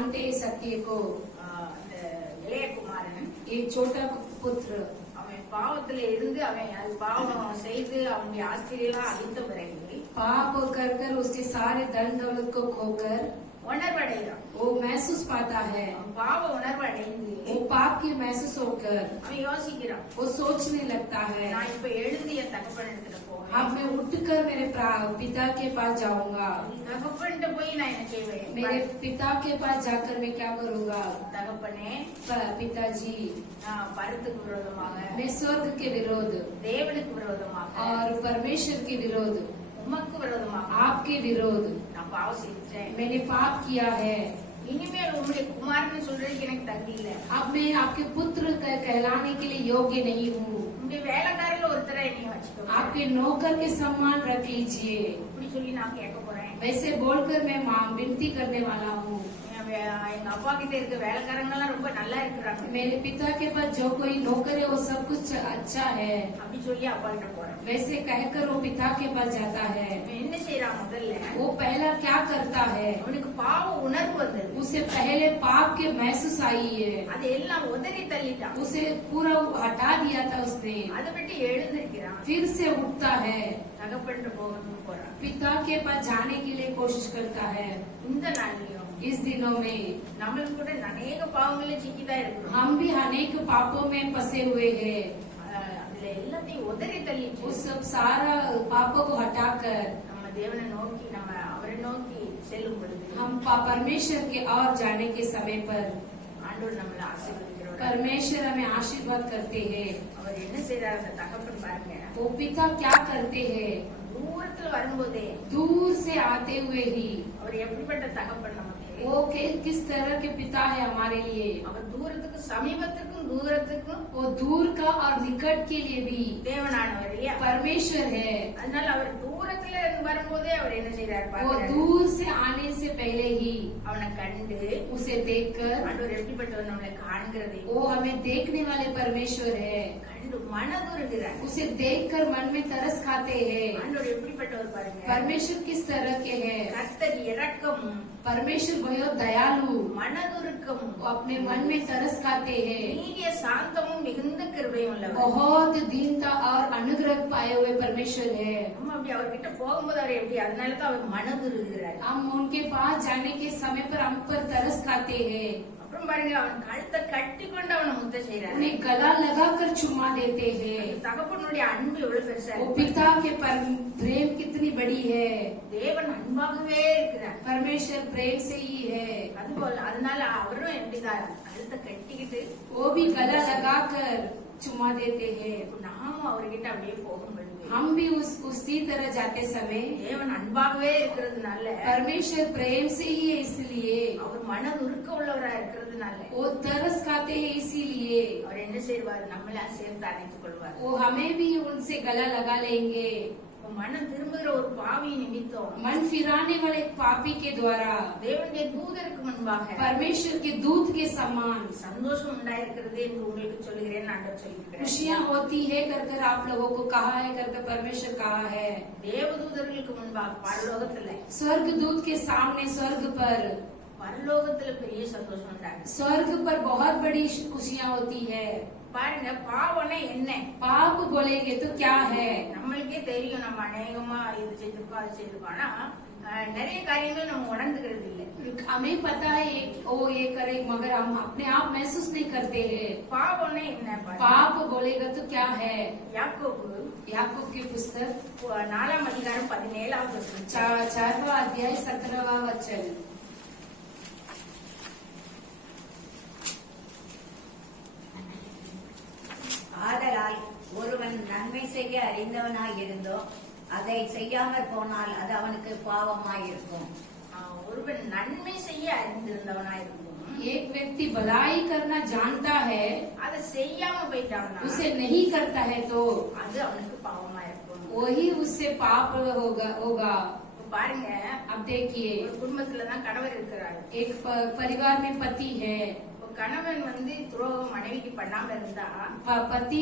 जानते हैं सत्य को। அந்த இளைய குமாரன் एक छोटा पुत्र அவன் பாவத்துல இருந்து அவன் அது பாவம் செய்து அவனுடைய ஆஸ்திரியெல்லாம் அழித்த பிறகு पाप कर कर उसके सारे धन दौलत को खोकर உணர்வடைகிறான். वो महसूस पाता है, அவன் பாவ உணர்வு அடைந்து वो पाप की महसूस होकर அவன் யோசிக்கிறான், वो सोचने लगता है நான் இப்ப எழுந்து என் தகப்பன் இடத்துல போவேன், अब मैं उठकर मेरे पिता के पास जाऊंगा। தகப்பன்கிட்ட போய் நான் என்ன செய்வேன், मेरे पिता के पास जाकर मैं क्या करूँगा? தகப்பனே पिताजी, நான் பரத்துக்கு விரோதமாக, मैं स्वर्ग के विरोध தேவனுக்கு விரோதமாக, और परमेश्वर के विरोध, உமக்கு விரோதமாக आपके विरोध நான் பாவம் செய்துட்டேன். मैंने पाप किया है। இனிமேல் உங்களுடைய குமாரன்னு சொல்றதுக்கு எனக்கு தகுதி இல்ல. अब मैं आपके पुत्र कहलाने के लिए योग्य नहीं हूँ। உங்களுடைய வேலைக்காரர்ல ஒருத்தரை நீங்க வச்சுக்கோங்க, आपके नौकर के सम्मान रख लीजिए। இப்படி சொல்லி நான் கேட்க போறேன். वैसे बोलकर मैं विनती करने वाला हूँ। எங்க அப்பா கிட்ட இருக்க வேலைக்காரங்க எல்லாம் ரொம்ப நல்லா இருக்கிறாங்க, मेरे पिता के पास जो कोई नौकर है वो सब कुछ अच्छा है, அப்படி சொல்லி அப்பா கிட்ட போறேன். वैसे कहकर वो पिता के पास जाता है। இவன் என்ன செய்யறான், முதல்ல वो पहला क्या करता है? அவனுக்கு பாவ உணர்வு வந்தது, उसे पहले पाप के महसूस आई है, அது எல்லாம் உதறி தள்ளிட்டான், उसे पूरा हटा दिया था उसने। அதை விட்டு எழுந்திருக்கிறான், फिर से उठता है, தகப்பன்ட்டு போகணும்னு போறான். पिता के पास जाने के लिए कोशिश करता है। இந்த நாள்லயும் इस दिनों में நம்மளுக்கு கூட அநேக பாவங்கள சிக்கிதான் இருக்கிறோம். हम भी अनेक पापों में फंसे हुए हैं। அதுல எல்லாத்தையும் உதறி தள்ளிட்டு उस सब सारा पापों को हटाकर நம்ம தேவனை நோக்கி நம்ம அவரை நோக்கி செல்லும் பொழுது हम परमेश्वर के और जाने के समय पर ஆண்டவர் நம்மள ஆசீர்வதிக்கிறவர். परमेश्वर हमें आशीर्वाद करते हैं। அவர் என்ன செய்யறாரு, அந்த தகப்பன் பாருங்க, वो पिता क्या करते हैं? தூரத்துல வரும்போதே दूर से आते हुए ही அவர் எப்படிப்பட்ட தகப்பன் நமக்கு, वो किस तरह के पिता है हमारे लिए। அவர் தூரத்துக்கு சமீபத்துக்கும் தூரத்துக்கும் वो दूर का और निकट के लिए भी தேவனானவர் இல்லையா, परमेश्वर है। அதனால அவர் தூரத்துல இருந்து வரும்போதே அவர் என்ன செய்யறாரு वो பாருங்க, दूर से आने से पहले ही அவனை கண்டு उसे देखकर ஆண்டவர் எப்படிப்பட்டவர் நம்மளை காண்கிறதை वो हमें देखने वाले परमेश्वर है। கண்டு மனதுருகிறார். उसे देखकर मन में तरस खाते हैं। ஆண்டவர் எப்படிப்பட்டவர் பாருங்க, परमेश्वर किस तरह के हैं? கர்த்தர் இரக்கமும் परमेश्वर बहुत दयालु, மனதுருக்கமும் वो अपने मन में तरस खाते हैं। நீடிய சாந்தமும் மிகுந்த கிருபையும் உள்ளவர். बहुत दीनता और अनुग्रह पाए हुए परमेश्वर है। நம்ம அப்படி அவர்கிட்ட போகும்போது அவர் எப்படி, அதனாலதான் அவர் மனதுருகிறார். हम उनके पास जाने के समय पर हम पर तरस खाते हैं। அப்புறம் பாருங்க, அவன் கழுத்தை கட்டி கொண்டு அவனை முத்த செய்யறாரு. उन्हें गला लगाकर चुमा देते हैं। தகப்பனுடைய அன்பு எவ்வளவு பெருசா वो இருக்கு. पिता के प्रेम कितनी बड़ी है। தேவன் அன்பாகவே இருக்கிறார், परमेश्वर प्रेम से ही है। அதுபோல அதனால அவரும் எப்படிதான் கழுத்தை கட்டிக்கிட்டு वो भी गला लगाकर चुमा देते हैं। நாமும் அவர்கிட்ட அப்படியே போகும் பொழுது हम भी उसी तरह जाते समय தேவன் அன்பாகவே இருக்கிறதுனால, परमेश्वर प्रेम से ही है, इसलिए அவர் மனதுருக்க உள்ளவரா இருக்கிறதுனால वो तरस खाते हैं, इसीलिए அவர் என்ன செய்வார், நம்மளா சேர்த்து அணைத்துக் கொள்வார். वो हमें भी उनसे गला लगा लेंगे। மனம் திரும்புகிற ஒரு பாவி நிமித்தம் मन फिराने वाले पापी के द्वारा தேவனுடைய தூதருக்கு முன்பாக परमेश्वर के दूत के समान சந்தோஷம் உண்டாயிருக்கிறது என்று உங்களுக்கு சொல்லுகிறேன், ஆண்டவர் சொல்லியிருக்கிறார். खुशियाँ होती है कर कर आप लोगों को कहा है, कर कर परमेश्वर कहा है। தேவதூதர்களுக்கு முன்பாக பரலோகத்துல स्वर्ग दूत के सामने स्वर्ग पर பரலோகத்துல பெரிய சந்தோஷம் உண்டாங்க. स्वर्ग पर बहुत बड़ी खुशियाँ होती है। பாருங்க, பாவம்னா என்ன, पाप बोलेंगे तो क्या है? நம்மளுக்கே தெரியும், நம்ம அநேகமா இது செய்திருக்கோம் அது செய்திருக்கோம், ஆனா நிறைய காரியங்கள் நம்ம உணர்ந்துக்கிறது இல்லை. हमें पता है वो ये करे, मगर हम अपने आप महसूस नहीं करते हैं। பாவம்னா என்ன, पाप बोलेगा तो क्या है? யாக்கோபு याकूब की पुस्तक 4ஆம் அதிகாரம் 17வது வசனம். 4वां अध्याय 17वां वचन। ஆதலால் ஒருவன் நன்மை செய்ய அறிந்தவனாயிருந்தோ அதை செய்யாமற் போனால் அது அவனுக்கு பாவமாயிருக்கும். ஒருவன் நன்மை செய்ய அறிந்திருந்தவனாயிருக்கும், एक व्यक्ति भलाई करना जानता है, அதை செய்யாம போயிட்டான்னா उसे नहीं करता है तो அது அவனுக்கு பாவமாயிருக்கும். वही उससे पाप होगा। இப்ப பாருங்க, अब देखिए, ஒரு குடும்பத்துலதான் கணவர் இருக்கிறாரு. एक परिवार में पति है। கணவன் துரோகம் மனைவிக்கு பண்ணாம இருந்தா पति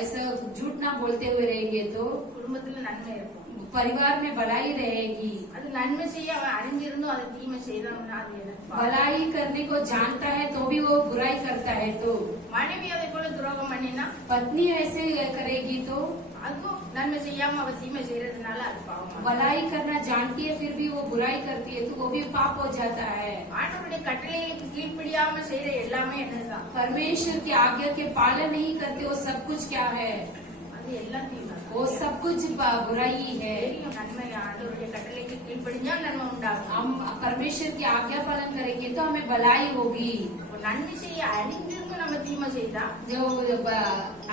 ऐसा झूठ ना बोलते हुए रहेंगे तो குடும்பத்துல நன்மை இருக்கும், परिवार में भलाई रहेगी। அது நன்மை செய்ய அவன் அறிஞ்சிருந்தும் அது தீமை செய்தான்னா அது என்ன? பாவம். भलाई करने को जानता है तो भी वो बुराई करता है तो மனைவி அதை போல துரோகம் பண்ணினா पत्नी ऐसे करेगी तो அதுவும் நன்மை செய்யாம அவ தீமை செய்யறதுனால அது பாவம். भलाई करना जानती है फिर भी वो बुराई करती है तो वो भी पाप हो जाता है। ஆண்டவருடைய கட்டளைகளுக்கு கீழ்ப்படியாம செய்யற எல்லாமே என்னதுதான்? परमेश्वर की आज्ञा के पालन नहीं करते वो सब कुछ क्या है? அது எல்லாம் தீமை. वो सब कुछ बुराई है। தெரியும், நன்மை ஆண்டவருடைய கட்டளைக்கு கீழ்ப்படிஞ்சா நன்மை உண்டாகும். हम परमेश्वर की आज्ञा पालन करेंगे तो हमें भलाई होगी। அப்ப நன்மை செய்ய அறிந்திருந்து நம்ம தீமை செய்தா जो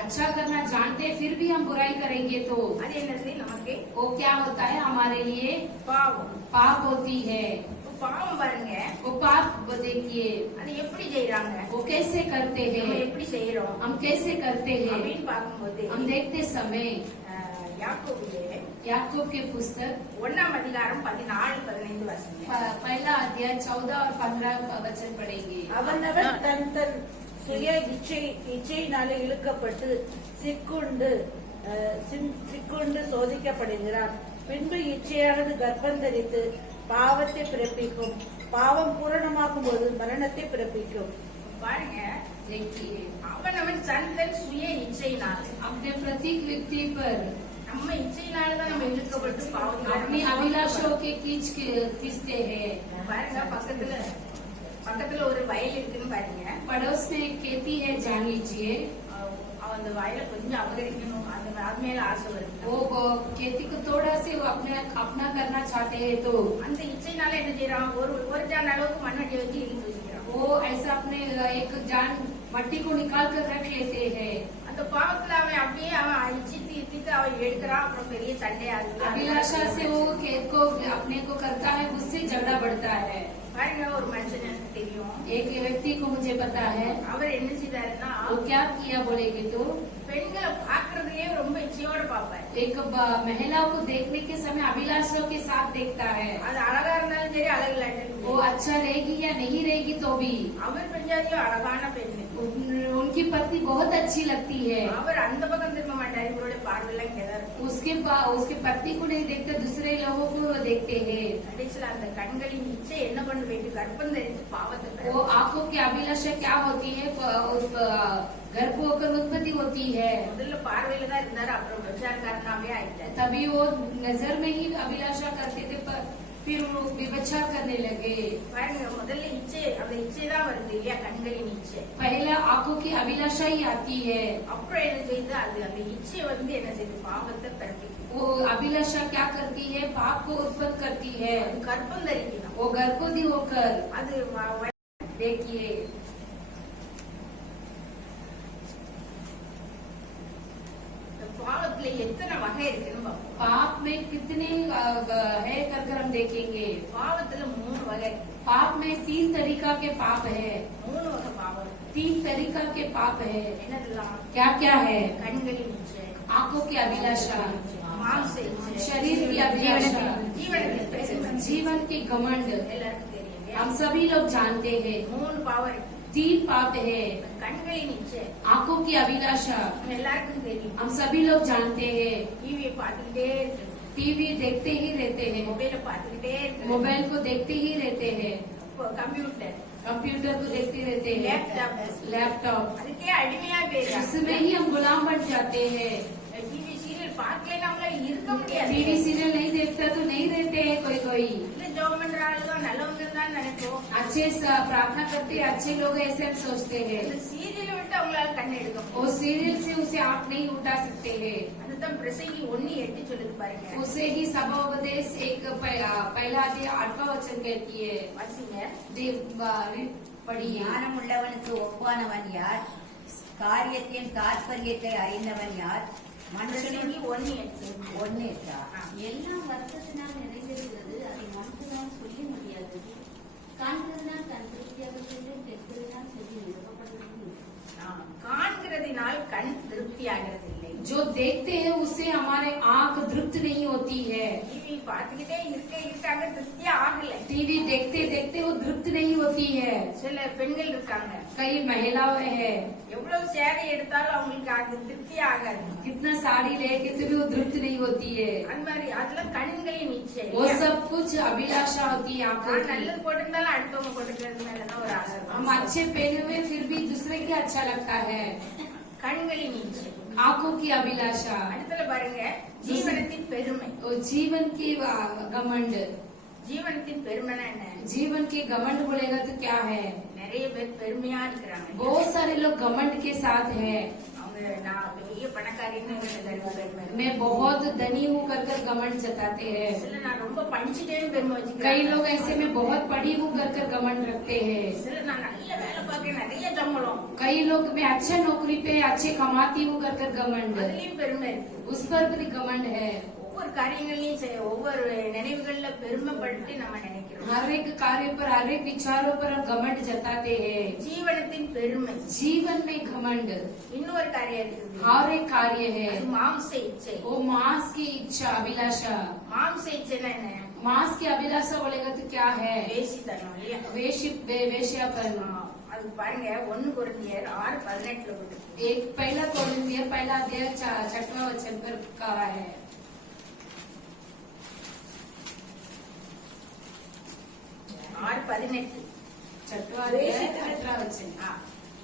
अच्छा करना जानते हैं फिर भी हम बुराई करेंगे तो அது என்னது? நமக்கு वो क्या होता है? हमारे लिए பாவம். पाप होती है। இப்ப பாவம் பாருங்க, वो पाप देखिए அது எப்படி செய்யறாங்க, वो कैसे करते நம்ம हैं, எப்படி செய்யறோம் हम कैसे करते हैं। அப்படின்னு பார்க்கும்போது हम देखते समय யாக்கோபிலே याकूब के पुस्तक 1ஆம் அதிகாரம் 14-15 வாசிங்க. पहला अध्याय 14 और 15 वचन पढ़ेंगे। அவனவன் தன் தன் சுய இச்சையினாலே இழுக்கப்பட்டு சிக்குண்டு சோதிக்கப்படுகிறான். பின்பு இச்சையானது கர்ப்பம் தரித்து பாவத்தை பிறப்பிக்கும். பாவம் பூரணமாகும் போது மரணத்தை பிறப்பிக்கும். பாருங்க, देखिए அவனவன் தன் சுய இச்சையினால, अपने प्रत्येक व्यक्ति पर நம்ம இச்சையினாலதான் நம்ம இழுக்கப்பட்டு अपनी பாவத்தை अभिलाषाओं के खींचते हैं। பாருங்க, பக்கத்துல ஒரு வயல் இருக்குன்னு பாருங்க. पड़ोस में एक खेती है, जान लीजिए। அந்த வயலை கொஞ்சம் அபகரிக்கணும், அது மேல ஆசை வருது. वो खेती को थोड़ा से वो अपना करना चाहते हैं तो அந்த இச்சையினால என்ன செய்யறான், ஒரு ஜான் அளவுக்கு மண்வெட்டியை வச்சு இழுத்து வச்சுக்கிறான். वो ऐसा अपने एक जान मट्टी को निकाल कर रख लेते हैं। அந்த பாவத்துல அவன் அப்படியே அவன் இச்சி தீர்த்து அவன் எடுக்கிறான். அப்புறம் பெரிய சண்டையா இருக்கு. अभिलाषा से वो खेत को अपने को करता है, उससे झगड़ा बढ़ता है। பாருங்க, ஒரு மனுஷன் எனக்கு தெரியும், एक व्यक्ति को मुझे पता है, அவர் என்ன செய்தாருன்னா, वो क्या किया बोलेगी तो பெண்களை பாக்குறதுலயே ரொம்ப இச்சையோட பாப்பாரு. एक महिलाओं को देखने के समय अभिलाषाओं के साथ देखता है। அது அழகா இருந்தாலும் சரி, அழகு இல்லாட்டிலும் वो சரி. अच्छा रहेगी या नहीं रहेगी तो भी அவர் பெஞ்சாதியும் அழகான பெண். उनकी पत्नी बहुत अच्छी लगती है। அவர் அந்த பக்கம் திரும்ப மாட்டார், இவருடைய பார்வையெல்லாம் இங்கதான் இருக்கும். उसके पति को नहीं देखते, दूसरे लोगों को देखते हैं। கடைசியில அந்த கண்களின் இச்சை என்ன பண்ண வேண்டும், கர்ப்பம் தரித்து பாவத்தை वो பெறும். आंखों की अभिलाषा क्या होती है? गर्भ होकर उत्पत्ति होती है। முதல்ல பார்வையில தான் இருந்தாரு, அப்புறம் விபச்சாரக்காரனாவே ஆயிட்டாரு. तभी वो नजर में ही अभिलाषा करते थे, पर फिर वो विभचार करने लगे। பாருங்க, முதல்ல இச்சை, அந்த இச்சை தான் வருது இல்லையா, கண்களின் இச்சை. पहले आंखों की अभिलाषा ही आती है। அப்புறம் என்ன செய்யுது, அது அந்த இச்சை வந்து என்ன செய்யுது, பாவத்தை பிறப்பிக்கும். वो अभिलाषा क्या करती है? पाप को उत्पन्न करती है। அது கர்ப்பம் தரிக்கணும். वो गर्भवती होकर அது देखिए பாவத்துல எத்தனை வகை இருக்குன்னு பார்ப்போம். पाप में कितने है कर हम देखेंगे। பாவத்துல 3 வகை இருக்கு. पाप में 3 तरीका के पाप है। 3 வகை பாவம். 3 तरीका के पाप है। என்னதெல்லாம்? क्या क्या है? கண்களின் இச்சை, आंखों की अभिलाषा, மாம்ச இச்சை, शरीर की अभिलाषा, ஜீவனத்தின் பெருமை. जीवन की घमंड। எல்லாருக்கும் தெரியும் இல்லையா? हम सभी लोग जानते हैं 3 பாவம் இருக்கு. 3 पाप है। கண்களின் இச்சை आंखों की अभिलाषा நம்ம எல்லாருக்கும் தெரியும். हम सभी लोग जानते हैं। டிவியை பார்த்துக்கிட்டே இருக்கு, टीवी देखते ही रहते हैं, மொபைல பார்த்துக்கிட்டே இருக்கு, मोबाइल को देखते ही रहते हैं, கம்ப்யூட்டர், कंप्यूटर को देखते रहते हैं, लैपटॉप, அதுக்கே அடிமையா போயிடுறாங்க. इसमें ही हम गुलाम बन जाते हैं। டிவி சீரியல் பார்க்கலன்னா அவங்களால இருக்க முடியாது. टीवी सीरियल नहीं देखता तो नहीं रहते हैं कोई। இல்ல ஜெபம் பண்ற ஆளுதான் நல்லவங்க தான் நினைப்போம். अच्छे प्रार्थना करते हैं, अच्छे लोग ऐसे हम सोचते हैं। இந்த சீரியலை விட்டு அவங்களால கண்ணை எடுக்க முடியும். वो सीरियल से उसे आप नहीं उठा सकते हैं। அதுதான் பிரசங்கி 1:8 சொல்லுது பாருங்க. उसे ही सभा उपदेश एक पहला अध्याय 8वां वचन कहती है। வாசிங்க. पढ़िए। ஞானம் உள்ளவனுக்கு ஒப்பானவன் யார்? காரியத்தின் தாற்பயத்தை அறிந்தவன் யார்? மனுஷனின் பிரசங்கி 1:8. ஒன்னு இருக்கா? எல்லாம் வருத்தத்தினால் நிறைந்திருக்கிறது, அதை மனத்தினால் சொல்ல முடியாது. காண்கிறதுனால் கண் திருப்தியாக செல்லும், கேட்கிறதுனால் செவி நிரப்பப்படுகிறது. காண்கிறதினால் கண் திருப்தி ஆகிறது இல்லை. जो देखते हैं उससे हमारे आंख तृप्त नहीं होती है। டிவி பார்த்துக்கிட்டே இருக்காங்க, திருப்தியே ஆகல. टीवी देखते देखते वो तृप्त नहीं होती है। சில பெண்கள் இருக்காங்க, कई महिलाएं हैं, எவ்வளவு சேவை எடுத்தாலும் அவங்களுக்கு அது திருப்தியே ஆகாது. कितना साड़ी लेके तो भी वो तृप्त नहीं होती है। அந்த மாதிரி அதெல்லாம் கண்களின் இச்சை. वो सब कुछ अभिलाषा होती है आंखों நான் की। நல்லது போட்டிருந்தாலும் அடுத்தவங்க போட்டுக்கிறது மேலதான் ஒரு ஆசை. हम अच्छे पहने हुए फिर भी दूसरे के अच्छा लगता है। கண்களின் இச்சை. आंखों की अभिलाषा, அடுத்தல பாருங்க, ஜீவனத்தின் பெருமை. और जीवन की घमंड। ஜீவனத்தின் பெருமைனா என்ன? जीवन के घमंड बोलेगा तो क्या है? நிறைய பேர் பெருமையா இருக்கிறாங்க. बहुत सारे लोग घमंड के साथ हैं। அவங்க நான் பெரிய பணக்காரின்னு பெருமை. मैं बहुत धनी हूँ कर कर घमंड जताते हैं। சில நான் ரொம்ப படிச்சுட்டேன்னு பெருமை कई வச்சுக்கிறேன். लोग ऐसे में बहुत पढ़ी हूँ कर कर घमंड रखते हैं। சில நான் நல்ல வேலை பார்க்கிறேன், நிறைய சம்பளம், कई लोग मैं अच्छे नौकरी पे अच्छे कमाती हूँ कर कर घमंड, அதுலயும் பெருமை இருக்கு. उस पर भी घमंड है। ஒவ்வொரு காரியங்களையும் ஒவ்வொரு நினைவுகள்ல பெருமைப்பட்டு நம்ம நினைக்கிறோம். हर एक कार्य पर हर एक विचारों पर हम घमंड जताते हैं। ஜீவனத்தின் பெருமை. जीवन में घमंड இன்னொரு காரியம் இருக்குது, और एक कार्य है, அது மாம்ச இச்சை. वो मांस की इच्छा अभिलाषा। மாம்ச இச்சைன்னா என்ன? मांस की अभिलाषा बोलेगा तो क्या है? வேசித்தனம் இல்லையா? वेश्यापन। அது பாருங்க 1 கொரிந்தியர் 6:18 போட்டு एक पहला कोरिन्थियर पहला अध्याय 6वां वचन पर कहा है। 6:18. 6वां अध्याय 18वां वचन।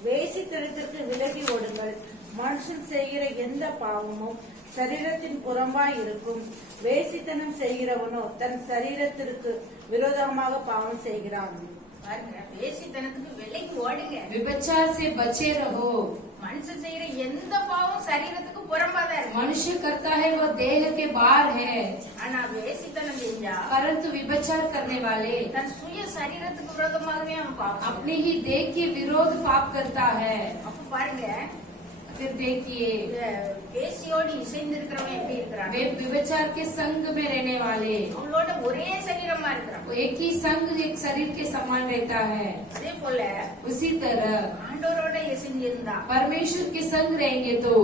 வேசித்தனத்திற்கு விலகி ஓடுங்கள். மனுஷன் செய்கிற எந்த பாவமும் சரீரத்தின் புறம்பாய் இருக்கும். வேசித்தனம் செய்கிறவனோ தன் சரீரத்திற்கு விரோதமாக பாவம் செய்கிறான். பாருங்க, வேசித்தனத்துக்கு விலைக்கு ஓடுங்க. विभचार से बचे रहो। மனுஷன் செய்யற எந்த பாவம் சரீரத்துக்கு புறம்பாதான் இருக்கு. मनुष्य करता है वो देह के बाहर है, ஆனா வேசித்தனம் செஞ்சா परंतु विभचार करने वाले தன் சுய சரீரத்துக்கு விரோதமாகவே அவன் பாவம். अपने ही देह के विरोध पाप करता है। அப்ப பாருங்க, फिर देखिए இந்த வேசியோடு இசைந்து இருக்கிறவன் எப்படி இருக்கிறான்? वे विभचार के संग में रहने वाले அவளோட ஒரே சரீரமா இருக்கிறான். वो एक ही संग एक शरीर के समान रहता है। அதே போல उसी तरह ஆண்டவரோட இசைஞ்சிருந்தா परमेश्वर के संग रहेंगे तो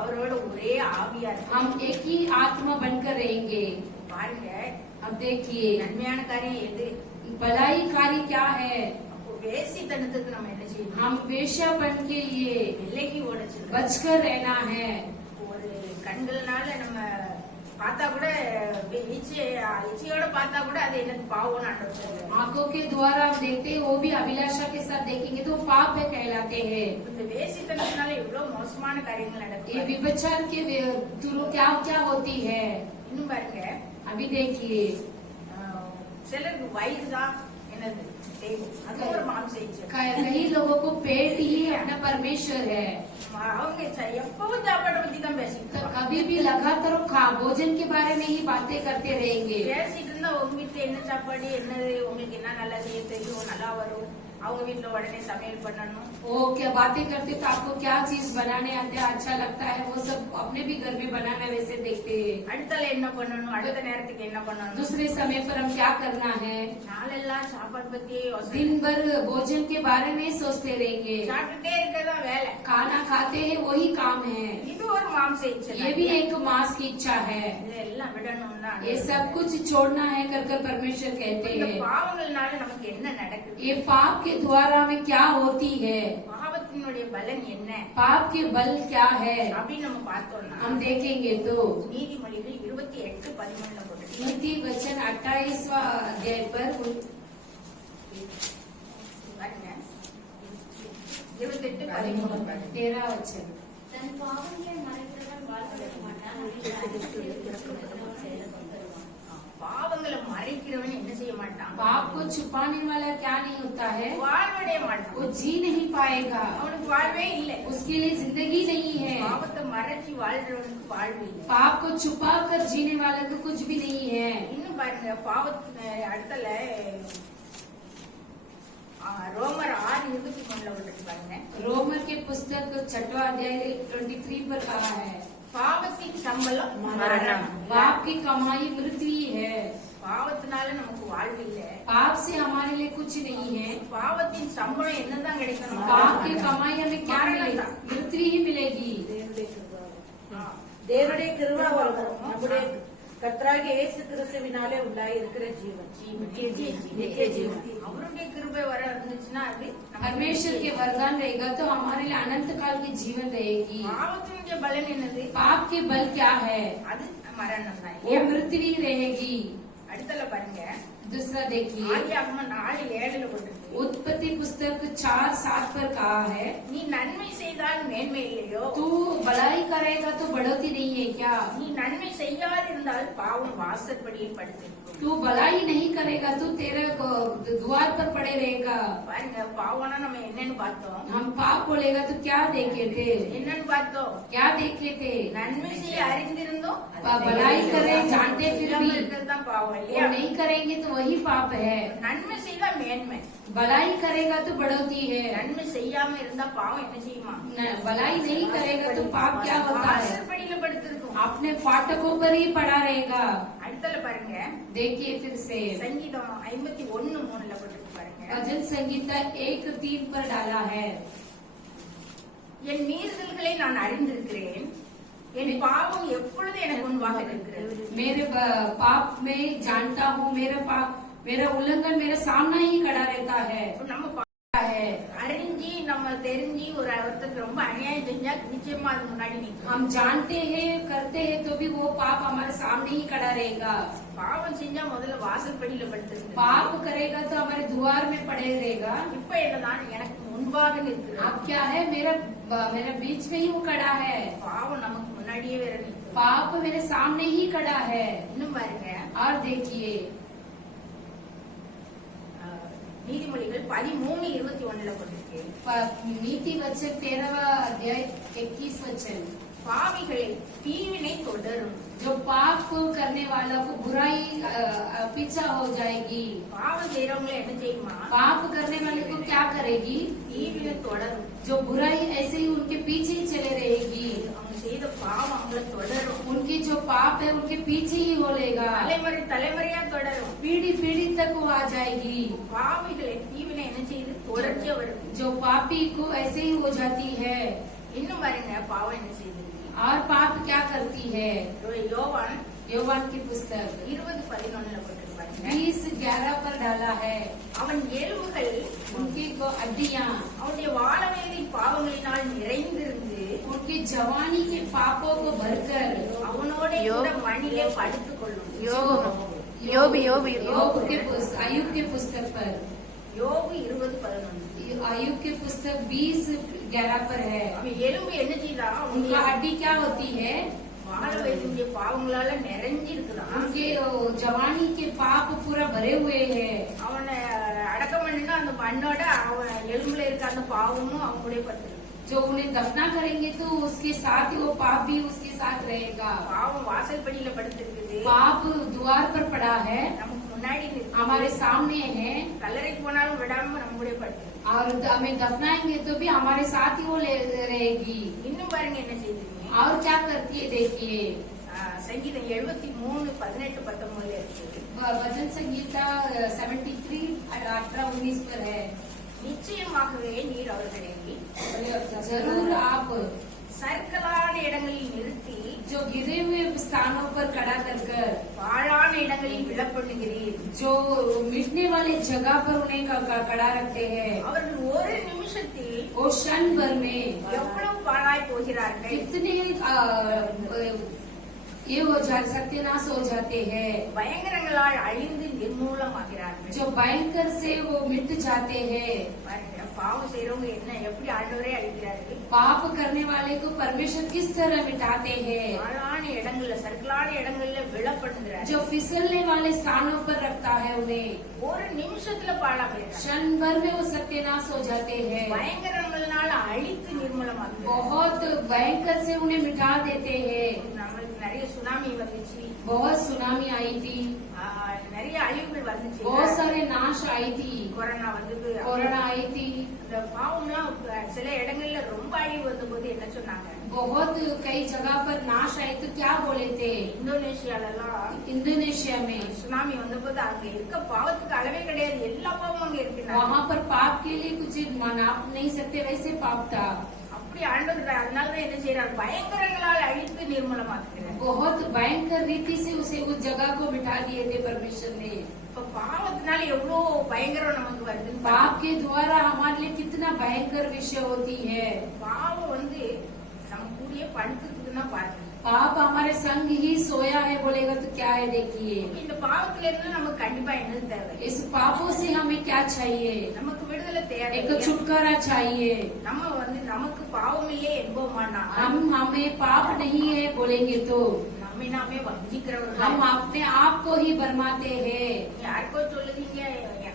அவரோட ஒரே ஆவியா இருக்கும். हम एक ही आत्मा बनकर रहेंगे। பாருங்க, अब देखिए நன்மையான காரியம் எது? भलाई कार्य क्या है? அப்போ வேசித்தனத்துக்கு நம்ம என்ன செய்யணும்? हम वेश्यापन के लिए விலகி ஓட சொல்லணும். बचकर रहना है। ஒரு கண்கள்னால நம்ம பார்த்தா கூட இச்சையோட பார்த்தா கூட அது என்ன பாவம்னு ஆண்டவர் சொல்றாரு. आंखों के द्वारा हम देखते हैं, वो भी अभिलाषा के साथ देखेंगे तो पाप है कहलाते हैं। இந்த வேசித்தனத்தினால எவ்வளவு மோசமான காரியங்கள் ये நடக்கும். विभचार के थ्रू क्या क्या होती है? இன்னும் பாருங்க, अभी देखिए சிலருக்கு வயிறு தான் என்னது தெய்வம், அது ஒரு மாம்ச இச்சை. कई लोगों को पेट ही अपना परमेश्वर है। அவங்க எப்பவும் சாப்பாடை பத்தி தான் பேசிட்டு कभी भी लगातार भोजन के बारे में ही बातें करते रहेंगे। பேசிட்டு இருந்தா உங்க வீட்டுல என்ன சாப்பாடு, என்னது உங்களுக்கு என்ன நல்லா செய்ய தெரியும், நல்லா வரும், அவங்க வீட்டுல உடனே சமையல் பண்ணணும். वो क्या बातें करते तो आपको क्या चीज बनाने आते हैं, अच्छा लगता है, वो सब अपने भी घर में बनाना वैसे देखते हैं। அடுத்தல என்ன பண்ணணும், அடுத்த நேரத்துக்கு என்ன பண்ணணும், दूसरे समय पर हम क्या करना है, நாளெல்லாம் சாப்பாடு பத்தியே யோசனை. दिन भर भोजन के बारे में सोचते रहेंगे। சாப்பிட்டுட்டே இருக்கதான் வேலை. खाना खाते हैं वही काम है। இது ஒரு மாம்ச இச்சை. ये भी एक मांस की इच्छा है। இதெல்லாம் விடணும்னா ये सब कुछ छोड़ना है कर कर परमेश्वर कहते இந்த हैं। பாவங்கள்னால நமக்கு என்ன நடக்குது? ये पाप के द्वारा में क्या होती है, பாவத்தினுடைய பலன் என்ன पाप के बल क्या है, அப்படின்னு நம்ம பார்த்தோம்னா हम देखेंगे तो நீதிமொழிகள் 28:13 போட்டு नीति वचन 28वां अध्याय पर பாருங்க, 28:13 13 वचन। தன் பாவங்களை மறைக்கிறவன் வாழ்விட மாட்டான். பாவங்களை மறைக்கிறவன் என்ன செய்ய மாட்டான்? पाप को छुपाने वाला क्या नहीं होता है, வாழ்வடைய மாட்டான். वो जी नहीं पाएगा, அவனுக்கு வாழ்வே இல்லை. उसके लिए जिंदगी नहीं है। பாவத்தை மறைச்சி வாழ்றவனுக்கு வாழ்வு இல்லை. पाप को छुपा कर जीने वाले को कुछ भी नहीं है। இன்னும் பாருங்க, பாவத்து அடுத்தல ரோமர் 6:23 விட்டு பாருங்க, रोमर के पुस्तक 6वां अध्याय 23 पर कहा है, பாவத்தின் சம்பளம் மரணம். पाप की कमाई मृत्यु है। பாவத்தினால நமக்கு வாழ்வு இல்ல. पाप से हमारे लिए कुछ नहीं है। பாவத்தின் சம்பளம் என்னதான் கிடைக்கணும்? पाप की कमाई हमें क्या मिलेगी? मृत्यु ही मिलेगी। தேவனுடைய கிருபா கர்த்தராகிய இயேசு கிறிஸ்துவினாலே உண்டாயிருக்கிற ஜீவன். நித்திய ஜீவன். அவருடைய கிருபை வர இருந்துச்சுன்னா அது परमेश्वर के वरदान रहेगा तो हमारे लिए अनंत काल की जीवन रहेगी। பாவத்தினுடைய பலன் என்னது? पाप के बल क्या है? அது மரணம் தான் वो मृत्यु रहेगी। அடுத்தல பாருங்க, दूसरा देखिए, ஆதியாகமம் 4:7 போட்டிருக்கு, उत्पत्ति पुस्तक 4:7 पर कहा है, நீ நன்மை செய்தால் மேன்மை இல்லையோ, तू भलाई करेगा तो बढ़ोतरी नहीं है क्या? நீ நன்மை செய்யாதிருந்தால் பாவம் வாசற்படியில் படுத்திருக்கும். तू भलाई नहीं करेगा तो तेरे द्वार पर पड़े रहेगा। பாருங்க, பாவம்னா நம்ம என்னன்னு பார்த்தோம்? हम पाप बोलेगा तो क्या देखे थे? என்னன்னு பார்த்தோம்? क्या देखे थे? நன்மை செய்ய அறிந்திருந்தோம், भलाई करे जानते फिर भी தான் பாவம் वो இல்லையா? नहीं करेंगे तो वही पाप है। நன்மை செய்தா மேன்மை, भलाई करेगा तो बढ़ोतरी है, நன்மை செய்யாம இருந்தா பாவம் என்ன செய்யுமா? भलाई नहीं करेगा तो पाप क्या होता है? வாசற்படியில படுத்திருக்கும். अपने फाटकों पर ही पड़ा रहेगा। அடுத்தல பாருங்க, देखिए फिर से சங்கீதம் 51:3 போட்டிருக்கு பாருங்க, भजन संगीता 1:3 पर डाला है, என் மீறுதல்களை நான் அறிந்திருக்கிறேன், என் பாவம் எப்பொழுது எனக்கு முன்பாக இருக்கிறது. मेरे पाप में जानता हूँ, मेरा उल्लंघन मेरे सामने ही खड़ा रहता है। நம்ம है அறிஞ்சி நம்ம தெரிஞ்சு ஒரு ஒருத்தருக்கு ரொம்ப அநியாயம் செஞ்சா நிச்சயமா அது முன்னாடி நிற்கும். हम जानते हैं करते हैं तो भी वो पाप हमारे सामने ही खड़ा रहेगा। பாவம் செஞ்சா முதல்ல வாசற்படியில படுத்திருக்கு, पाप करेगा तो हमारे द्वार में पड़े रहेगा। இப்ப என்னதான் எனக்கு முன்பாக நிற்கிறது. अब क्या है, मेरा बीच में ही वो खड़ा है। பாவம் நமக்கு முன்னாடியே வேற நிற்கும். पाप मेरे सामने ही खड़ा है। இன்னும் பாருங்க, और देखिए நீதிமொழிகள் 13:21 போட்டிருக்கு, नीति वचन 13वां अध्याय 21 वचन, பாவிகளை தீவினை தொடரும், जो पाप को करने वालों को बुराई पीछा हो जाएगी। பாவம் செய்யறவங்களை என்ன செய்யுமா? पाप करने वाले को क्या करेगी? தீவினை தொடரும். जो बुराई ऐसे ही उनके पीछे ही चले रहेगी। அவங்க செய்த பாவம் அவங்கள தொடரும், उनकी जो पाप है उनके पीछे ही हो लेगा, தலைமுறை தலைமுறையா தொடரும். पीढ़ी पीढ़ी तक वो आ जाएगी। பாவிகளை தீவினை என்ன செய்யுது? தொடர்ச்சியா வருது. जो पापी को ऐसे ही हो जाती है। இன்னும் பாருங்க, பாவம் என்ன செய்யுது? और पाप क्या करती है? யோவான் योवान की पुस्तक 20:11 போட்டிருக்கு பாருங்க, 20:11 पर डाला है, அவன் எலும்புகள் उनकी को हड्डियां அவனுடைய வாழவயதின் பாவங்களினால் நிறைந்திருந்து उनकी जवानी के पापों को भरकर அவனோட கூட மண்ணிலே படுத்துக் கொள்ளும். யோபு अयुब के पुस्तक पर, யோபு 20:11. अयुब के पुस्तक 20:11 पर है। அவன் எலும்பு என்ன செய்தா? उनका हड्डी क्या होती है? வாழவயதினுடைய பாவங்களால நிறைஞ்சி இருக்குதான். उनके जवानी के पाप पूरा भरे हुए हैं। அவனை அடக்கம் பண்ணினா அந்த மண்ணோட அவன் எலும்புல இருக்க அந்த பாவமும் அவன் கூட படுத்துருக்கு. जो उन्हें दफना करेंगे तो उसके साथ ही वो पाप भी उसके साथ रहेगा। பாவம் வாசல்படியில படுத்திருக்குது, पाप द्वार पर पड़ा है, நமக்கு முன்னாடி நிற்கு. हमारे सामने है, கல்லறைக்கு போனாலும் விடாம நம்ம கூட படுத்து. और हमें दफनाएंगे तो भी हमारे साथ ही वो रहेगी। இன்னும் பாருங்க என்ன செய்யுதுங்க. और क्या करती है देखिए, சங்கீதம் 73:18-19 இருக்கு. भजन संगीता 73:18-19 पर है, நிச்சயமாகவே நீர் அவர்களை जरूर आप சர்க்கலான இடங்களில் நிறுத்தி जो गिरे हुए स्थानों पर खड़ा कर कर, பாழான இடங்களில் விழப்பண்ணுகிறீர். जो मिटने वाले जगह पर उन्हें खड़ा रखते हैं। அவர்கள் ஒரு நிமிஷத்தில் वो क्षण भर में எவ்வளவு பாழாய் போகிறார்கள். कितने ये हो जाते, सत्यानाश हो जाते हैं। பயங்கரங்களால் அழிந்து நிர்மூலமாகிறார்கள். जो भयंकर से वो मिट जाते हैं। பாருங்க, பாவம் செய்யறவங்க என்ன எப்படி ஆண்டவரே அழிக்கிறார்கள். पाप करने वाले को परमेश्वर किस तरह मिटाते हैं? பாழான இடங்கள்ல சர்க்கலான இடங்கள்ல விழப்பண்ணுகிறார்கள். जो फिसलने वाले स्थानों पर रखता है उन्हें ஒரு நிமிஷத்துல பாழா போயிடுறாங்க. क्षण भर में वो सत्यानाश हो जाते हैं। பயங்கரங்களால அழித்து நிர்மூலமாகிறார்கள். बहुत भयंकर से उन्हें मिटा देते हैं। நம்மளுக்கு நிறைய சுனாமி வந்துச்சு, बहुत सुनामी आई थी, நிறைய அழிவுகள் வந்துச்சு, बहुत सारे नाश आई थी, கொரோனா வந்தது. कोरोना आई थी। இந்த பாவம்லாம் சில இடங்கள்ல ரொம்ப அழிவு வந்த போது என்ன சொன்னாங்க? बहुत कई जगह पर नाश आए तो क्या बोले थे? இந்தோனேஷியால எல்லாம் इंडोनेशिया में சுனாமி வந்த போது அங்க இருக்க பாவத்துக்கு அளவே கிடையாது, எல்லா பாவமும் அங்க இருக்கு. वहाँ पर पाप के लिए कुछ नाप नहीं सकते, वैसे पाप था। அப்படி இப்படி ஆண்டவர் அதனாலதான் என்ன செய்யறாரு, பயங்கரங்களால் அழித்து நிர்மூலமாக்குகிறார். बहुत भयंकर रीति से उसे उस जगह को बिठा दिए थे परमेश्वर ने। இப்ப பாவத்தினால எவ்வளவு பயங்கரம் நமக்கு வருது. पाप के द्वारा हमारे लिए कितना भयंकर विषय होती है। பாவம் வந்து நம்ம கூடயே படுத்துக்குதுன்னா பாருங்க. पाप हमारे संग ही सोया है बोलेगा तो क्या है देखिए। இந்த பாவத்துல இருந்து நமக்கு கண்டிப்பா என்ன தேவை? इस पापों से हमें क्या चाहिए? நமக்கு விடுதலை தேவை. एक छुटकारा चाहिए। நம்ம வந்து நமக்கு பாவம் இல்லையே என்போமானா हमें पाप नहीं है बोलेंगे तो நம்மை நாமே வஞ்சிக்கிறவர்கள். हम अपने आप को ही बरमाते हैं। யாருக்கோ சொல்லுதீங்க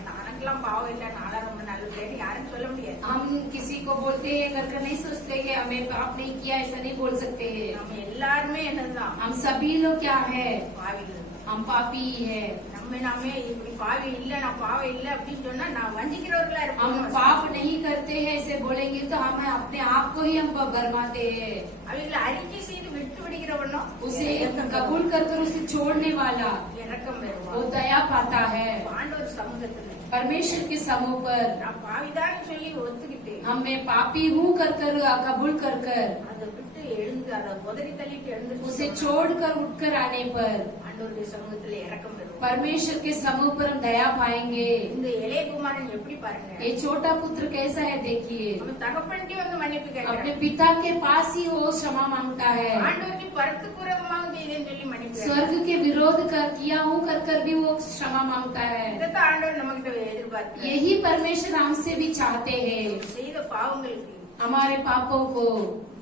நானக்கெல்லாம் பாவம் இல்ல, நாளா ரொம்ப நல்லது, யாரும் சொல்ல முடியாது. हम किसी को बोलते हैं करके नहीं सोचते कि हमें पाप नहीं किया, ऐसा नहीं बोल सकते हैं। நம்ம எல்லாருமே என்னதுதான் हम सभी लोग क्या है, பாவிகள். हम पापी ही है। நம்ம நாமே இப்படி பாவி இல்ல, நான் பாவம் இல்ல அப்படின்னு சொன்னா நான் வஞ்சிக்கிறவர்களா हम இருப்போம். पाप नहीं करते हैं ऐसे बोलेंगे तो हमें अपने आप को ही हम बरमाते हैं। அவங்களை அறிக்கை செய்து விட்டு விடுகிறவனும் उसे कबूल कर उसे छोड़ने वाला இறக்கம் वो பெறுவான். दया पाता है। ஆண்டவர் சமூகத்துல परमेश्वर के समूह पर நான் பாவிதான் சொல்லி ஒத்துக்கிட்டு हमें पापी हूँ कर कबूल कर அதை விட்டு எழுந்து அதை உதறி தள்ளிட்டு उसे எழுந்து छोड़कर उठकर आने पर ஆண்டவருடைய சமூகத்துல இறக்கம் பெறுவான். परमेश्वर के समूह पर हम दया पाएंगे। இந்த இளைய குமாரன் எப்படி பாருங்க, ये छोटा पुत्र कैसा है देखिए, அவன் தகப்பன்ட்டே வந்து மன்னிப்பு अपने கேட்கிறான். पिता के पास ही वो क्षमा मांगता है। ஆண்டவருக்கு பரத்துக்கு விரோதமாக செய்தேன்னு சொல்லி மன்னிப்பு கேட்கிறான். स्वर्ग के विरोध किया हूँ कर भी वो क्षमा मांगता है। இதைத்தான் ஆண்டவர் நம்மகிட்ட எதிர்பார்க்கிறார். यही परमेश्वर हमसे भी चाहते हैं। செய்த பாவங்களுக்கு हमारे पापों को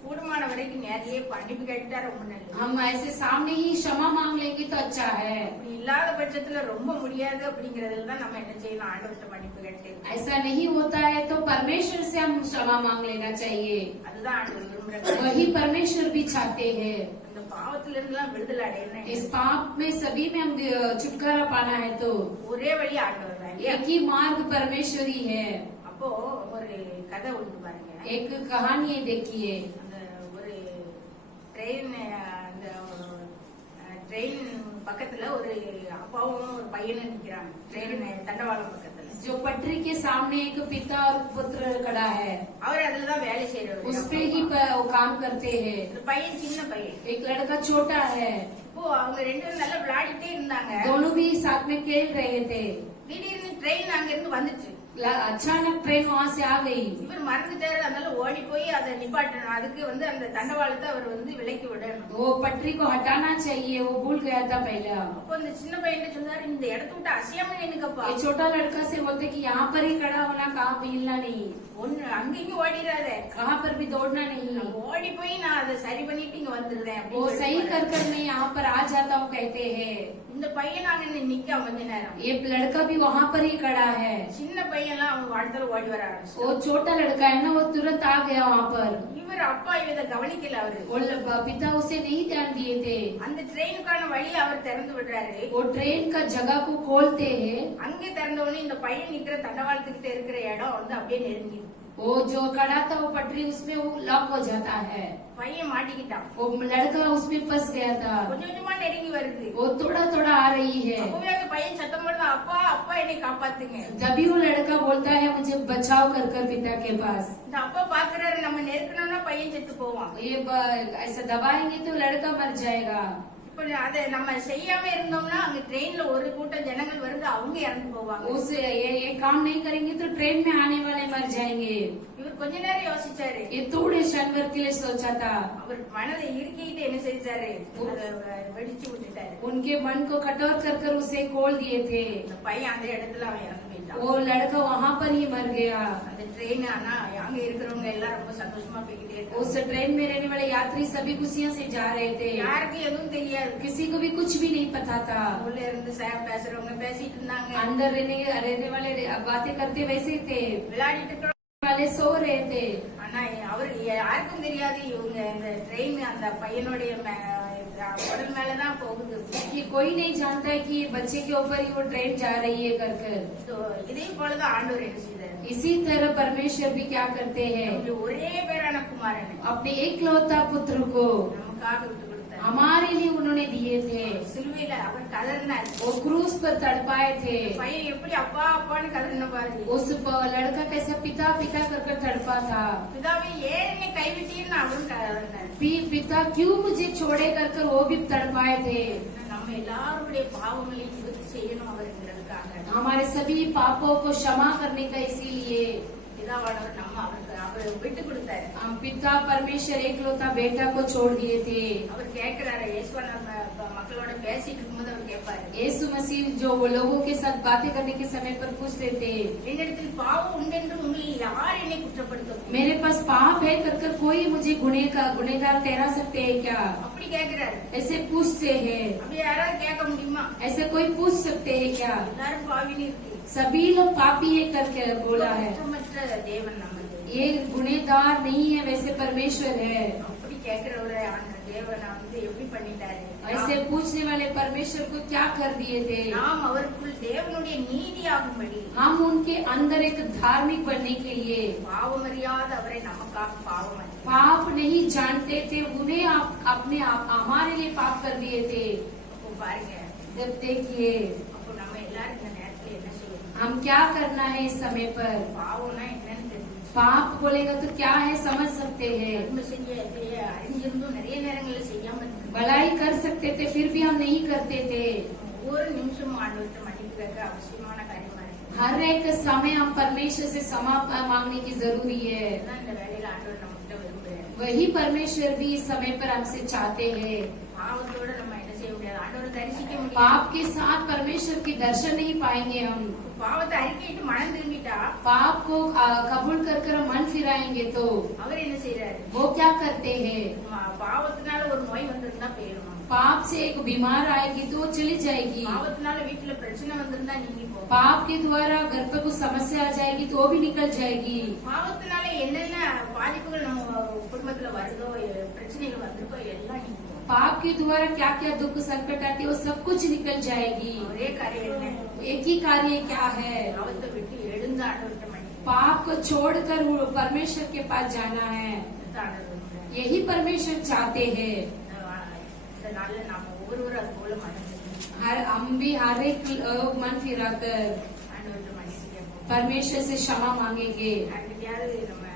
கூடுமான வரைக்கும் நேரிலேயே மன்னிப்பு கேட்டா ரொம்ப நல்லது. हम ऐसे सामने ही क्षमा मांग लेंगे तो अच्छा है। அப்படி இல்லாத பட்சத்துல ரொம்ப முடியாது அப்படிங்கறதுல தான் நம்ம என்ன செய்யணும், ஆண்டவர்கிட்ட மன்னிப்பு கேட்டு. ऐसा नहीं होता है तो परमेश्वर से हम क्षमा मांग लेना चाहिए। அதுதான் ஆண்டவர் விரும்புறாரு. वही परमेश्वर भी चाहते हैं। இந்த பாவத்துல இருந்து எல்லாம் விடுதலை அடையணும். इस पाप में सभी में हम छुटकारा पाना है तो ஒரே வழி ஆண்டவர் தான் இல்லையா? एक ही मार्ग परमेश्वर ही है। அப்போ ஒரு கதை ஒன்று பாருங்க. एक कहानी देखिए, அந்த ஒரு ட்ரெயின் அந்த ட்ரெயின் பக்கத்துல ஒரு அப்பாவும் ஒரு பையனும் நிக்கிறாங்க. ட்ரெயின் தண்டவாளம் பக்கத்துல. जो पटरी के सामने एक पिता और पुत्र खड़ा है, அவர் அதுலதான் வேலை उस செய்யறவர். पे ही वो काम करते हैं। இந்த பையன் சின்ன பையன். एक लड़का छोटा है, இப்போ அவங்க ரெண்டு பேரும் நல்லா விளையாடிட்டே இருந்தாங்க. दोनों भी साथ में खेल रहे थे। திடீர்னு ட்ரெயின் அங்க இருந்து வந்துச்சு. अचानक ट्रेन वहाँ से आ गई। இவர் மறந்துட்டாரு, அதனால ஓடி போய் அதை நிப்பாட்டணும். அதுக்கு வந்து அந்த தண்டவாளத்தை அவர் வந்து விலக்கி விடணும். वो पटरी को हटाना चाहिए, वो भूल गया था पहले। அப்போ அந்த சின்ன பையன் சொன்னாரு, இந்த இடத்த விட்டு அசையாம நின்னுக்கப்பா. ये छोटा लड़का से बोलते कि यहाँ पर ही खड़ा होना, कहाँ भी हिलना नहीं, ஒண்ணு அங்கேயும் ஓடிடாத, कहाँ पर भी दौड़ना नहीं। ஓடி போய் நான் அதை சரி பண்ணிட்டு இங்க வந்துருந்தேன் वो அப்படின்னு सही சொல்லி कर मैं यहाँ पर आ जाता हूँ कहते हैं। இந்த பையன் நாங்க நிக்க கொஞ்ச நேரம். ये लड़का भी वहाँ पर ही खड़ा है। சின்ன பையன் எல்லாம் அவங்க வாழ்த்துல ஓடி வர ஆரம்பிச்சு. वो छोटा लड़का है ना, वो तुरंत आ गया वहाँ पर। இவர் அப்பா இதை கவனிக்கல. அவரு वो पिता उसे नहीं ध्यान दिए थे। அந்த ட்ரெயினுக்கான வழியை அவர் திறந்து விடுறாரு. वो ट्रेन का जगह को खोलते हैं। அங்கே திறந்தவொடனே இந்த பையன் நிக்கிற தண்டவாளத்துக்கிட்ட இருக்கிற இடம் வந்து அப்படியே நெருங்கி वो जो खड़ा था वो पटरी उसमें वो लॉक हो जाता है। பையன் மாட்டிக்கிட்டான். वो लड़का उसमें फंस गया था। கொஞ்சம் கொஞ்சமா நெருங்கி வருது. वो थोड़ा थोड़ा आ रही है। அப்பவே அந்த பையன் சத்தம் போடுதான், அப்பா அப்பா என்னை காப்பாத்துங்க. जब भी वो लड़का बोलता है मुझे बचाव कर पिता के पास, இந்த அப்பா பாக்குறாரு, நம்ம நெருக்கணும்னா பையன் செத்து போவான். ये ऐसा दबाएंगे तो लड़का मर जाएगा। இப்ப அதை நம்ம செய்யாம இருந்தோம்னா அங்க ட்ரெயின்ல ஒரு கூட்டம் ஜனங்கள் வருது, அவங்க இறந்து போவாங்க. ये काम नहीं करेंगे तो ट्रेन में आने वाले मर जाएंगे। இவர் கொஞ்ச நேரம் யோசிச்சாரு. ये थोड़े क्षण भर के लिए सोचा था। அவர் மனதை இறுக்கிட்டு என்ன செஞ்சாரு, அதை வெடிச்சு விட்டுட்டாரு. उनके मन को कठोर कर उसे खोल दिए थे। இந்த பையன் அந்த இடத்துல அவன் இறந்து போயிட்டான். वो लड़का वहाँ पर ही मर गया। அந்த ட்ரெயின் ஆனா அங்க இருக்கிறவங்க எல்லாம் ரொம்ப சந்தோஷமா போய்கிட்டே இருக்காங்க. उस ट्रेन में रहने वाले यात्री सभी खुशियों से जा रहे थे। யாருக்கும் எதுவும் தெரியாது. किसी को भी कुछ भी नहीं पता था। உள்ள இருந்து பேசுறவங்க பேசிட்டு இருந்தாங்க. अंदर रहने वाले बातें करते वैसे थे, விளையாடிட்டு இருக்கிற वाले सो रहे थे। ஆனா அவரு யாருக்கும் தெரியாது இவங்க இந்த ட்ரெயின் அந்த பையனுடைய உடல் மேலதான் போகுது. कि कोई नहीं जानता है कि बच्चे के ऊपर ही वो ट्रेन जा रही है कर। இதே போலதான் ஆண்டவர் என்ன செய்தார். इसी तरह परमेश्वर भी क्या करते हैं, நம்முடைய ஒரே பேரான குமாரன் अपने एकलौता पुत्र को நமக்காக விட்டு கொடுத்தார். हमारे लिए उन्होंने दिए थे। சிலுவையில அவர் கதறினார். वो क्रूस पर तड़पाए थे। பையன் எப்படி அப்பா அப்பான்னு கதறின பாருங்க. उस लड़का कैसा पिता पिता कर तड़पा था। பிதாவே ஏன் என்னை கைவிட்டீர்னு அவரும் கதறினார். पिता क्यों मुझे छोड़े कर वो भी तड़पाए थे। நம்ம எல்லாருடைய பாவங்களையும் நிவர்த்தி செய்யணும் அவர் எங்களுக்காக. हमारे सभी पापों को क्षमा करने का इसीलिए பிதாவானவர் நம்ம அவர் விட்டு கொடுத்தாரு. हम पिता परमेश्वर एकलौता बेटा को छोड़ दिए थे। அவர் கேட்கிறாரு, இயேசுவா நம்ம மக்களோட பேசிட்டு இருக்கும்போது அவர் கேட்பாரு, यीशु मसीह जो वो लोगों के साथ बातें करने के समय पर पूछते थे, என்னிடத்தில் பாவம் உண்டென்று உங்களில் யார் என்னை குற்றப்படுத்தும்? मेरे पास पाप है कर कोई मुझे गुनहगार ठहरा सकते हैं क्या? அப்படி கேட்கிறாரு. ऐसे पूछते हैं। அப்படி யாராவது கேட்க முடியுமா? ऐसे कोई पूछ सकते हैं क्या? எல்லாரும் பாவின்னு இருக்கு. सभी लोग पापी है करके बोला है। குற்றமற்ற தேவன் நமது. ये गुनहगार नहीं है, वैसे परमेश्वर है। அப்படி கேட்கிறவரை அந்த தேவனை எப்படி பண்ணிட்டாரு? ऐसे पूछने वाले परमेश्वर को क्या कर दिए थे? நாம் அவருக்குள் தேவனுடைய நீதியாகும்படி हम उनके अंदर एक धार्मिक बनने के लिए பாவமறியாத அவரை நமக்காக பாவம் पाप नहीं जानते थे, उन्हें अपने आप हमारे लिए पाप कर दिए थे। அப்போ பாருங்க, जब देखिए அப்போ நம்ம எல்லாரும் இந்த நேரத்துல என்ன செய்யணும்? हम क्या करना है इस समय पर? பாவம்னா என்னன்னு தெரிஞ்சு पाप बोलेगा तो क्या है समझ सकते हैं। நன்மை செஞ்ச அறிஞ்சிருந்தும் நிறைய நேரங்களில் செய்யாம இருந்தோம். भलाई कर सकते थे फिर भी हम नहीं करते थे। ஒவ்வொரு நிமிஷமும் ஆண்டவர்கிட்ட மன்னிப்பு கேட்க அவசியமான காரியமா இருக்கு. हर एक समय हम परमेश्वर से क्षमा मांगने की जरूरी है। அதுதான் இந்த வேலையில ஆண்டவர் நம்ம கிட்ட விரும்புறாரு. वही परमेश्वर भी इस समय पर हमसे चाहते हैं। பாவத்தோட நம்ம என்ன செய்ய முடியாது, ஆண்டவரை தரிசிக்க முடியாது. पाप के साथ परमेश्वर की दर्शन नहीं पाएंगे हम। பாவத்தை அறிக்கையிட்டு மனம் திரும்பிட்டா पाप को कबूल कर मन फिराएंगे तो அவர் என்ன செய்யறாரு? वो क्या करते हैं? பாவத்தினால ஒரு நோய் வந்திருந்தா போயிடும். पाप से एक बीमार आएगी तो चली जाएगी। பாவத்தினால வீட்டுல பிரச்சனை வந்திருந்தா நீங்கி போகும். पाप के द्वारा घर पे कुछ समस्या आ जाएगी तो वो भी निकल जाएगी। பாவத்தினால என்னென்ன பாதிப்புகள் நம்ம குடும்பத்துல வருதோ, பிரச்சனைகள் வந்திருக்கோ எல்லாம் நீங்கி போகும். पाप के द्वारा क्या क्या दुख संकट आती है वो सब कुछ निकल जाएगी। ஒரே காரியம் என்ன? एक ही कार्य क्या है? பாவத்தை விட்டு எழுந்து ஆண்டவர்கிட்ட மன்னிப்பு. पाप को छोड़कर वो परमेश्वर के पास जाना है। இதுதான் ஆண்டவர் விரும்புறாரு. यही परमेश्वर चाहते हैं। இந்த நாள்ல நாம ஒவ்வொருவரும் அது போல மனம் திரும்பி हम भी हर एक लोग मन फिराकर ஆண்டவர்கிட்ட மன்னிப்பு கேட்போம். परमेश्वर से क्षमा मांगेंगे। யாருக்கிட்டயாவது நம்ம